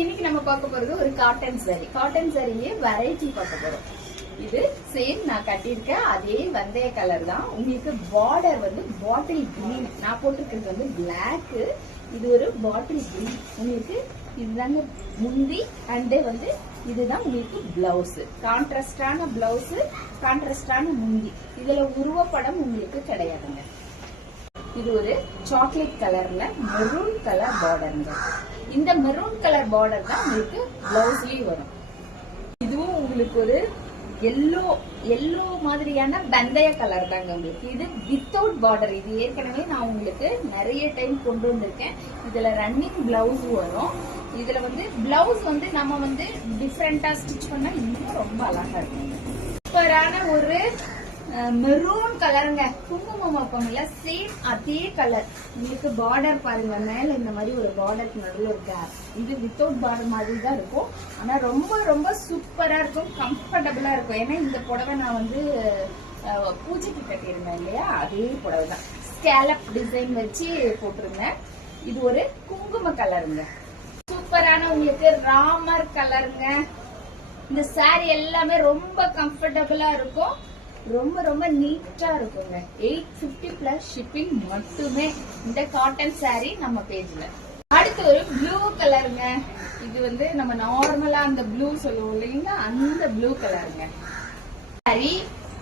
இன்னைக்கு நம்ம பார்க்க போறது ஒரு காட்டன் சாரி. காட்டன் சாரியே வெரைட்டி பார்க்க போறோம். இது சேம் நான் கட்டியிருக்கேன் அதே வெந்தய கலர் தான். உங்களுக்கு பார்டர் வந்து பாட்டில் கிரீன், நான் போட்டிருக்கிறது வந்து பிளாக். இது ஒரு பாட்டில் கிரீன். உங்களுக்கு இதுதாங்க முந்தி அண்ட் வந்து இதுதான் உங்களுக்கு பிளவுஸ். கான்ட்ராஸ்டான பிளவுஸ், கான்ட்ராஸ்டான முந்தி. இதுல உருவப்படம் உங்களுக்கு கிடையாதுங்க. இது ஒரு சாக்லேட் கலர்ல மெரூன் கலர் பார்டருங்க. இந்த மெரூன் கலர் பார்டர் தான் உங்களுக்கு பிளவுஸ்லயும் வரும். இதுவும் உங்களுக்கு ஒரு எல்லோ மாதிரியான வெந்தய கலர் தாங்க உங்களுக்கு. இது வித்தவுட் பார்டர். இது ஏற்கனவே நான் உங்களுக்கு நிறைய டைம் கொண்டு வந்திருக்கேன். இதுல ரன்னிங் பிளவுஸ் வரும். இதுல வந்து பிளவுஸ் வந்து நம்ம வந்து டிஃப்ரெண்டா ஸ்டிச் பண்ணா இன்னும் ரொம்ப அழகா இருக்கும். சூப்பரான ஒரு மெரூன் கலருங்க. குங்குமம் வைப்போம்ல, சேம் அதே கலர். உங்களுக்கு பார்டர் பாருங்க, மேல இந்த மாதிரி ஒரு பார்டருக்கு நடுவில் ஒரு கேப். இது வித்தவுட் பார்டர் மாதிரி தான் இருக்கும். ஆனா ரொம்ப ரொம்ப சூப்பரா இருக்கும், கம்ஃபர்டபுளா இருக்கும். ஏன்னா இந்த புடவை நான் வந்து பூஜைக்கு கட்டியிருந்தேன் இல்லையா, அதே புடவை தான். ஸ்கேலப் டிசைன் வச்சு போட்டிருந்தேன். இது ஒரு குங்கும கலருங்க. சூப்பரான உங்களுக்கு ராமர் கலருங்க. இந்த சாரி எல்லாமே ரொம்ப கம்ஃபர்டபுளா இருக்கும், ரொம்ப ரொம்ப நீட்டா இருக்குங்க. 850 பிளஸ் ஷிப்பிங் மட்டுமே இந்த காட்டன் சாரி நம்ம பேஜ்ல. அடுத்து ஒரு ப்ளூ கலருங்க. இது வந்து நம்ம நார்மலா அந்த ப்ளூ சொல்லுவோம் இல்லைங்களா, அந்த ப்ளூ கலருங்க. சாரி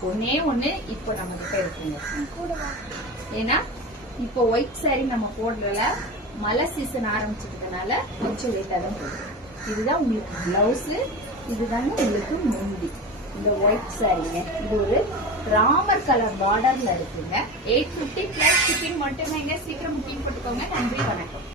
ஒன்னே ஒண்ணு இப்போ நம்ம கிட்ட இருக்குங்க. ஏன்னா இப்போ ஒயிட் சாரி நம்ம போடுறதுல மழை சீசன் ஆரம்பிச்சிட்டதுனால கொஞ்சம் லேட்டா தான் போடுறோம். இதுதான் உங்களுக்கு பிளவுஸ், இதுதாங்க உங்களுக்கு முந்தி. இந்த ஒயிட் சாரிங்க. இது ஒரு ராமர் கலர் பார்டர்ல இருக்குங்க. 850 பிளஸ் ஷிப்பிங் மட்டுமே. சீக்கிரம் புக்கிங் போட்டுக்கோங்க. நன்றி, வணக்கம்.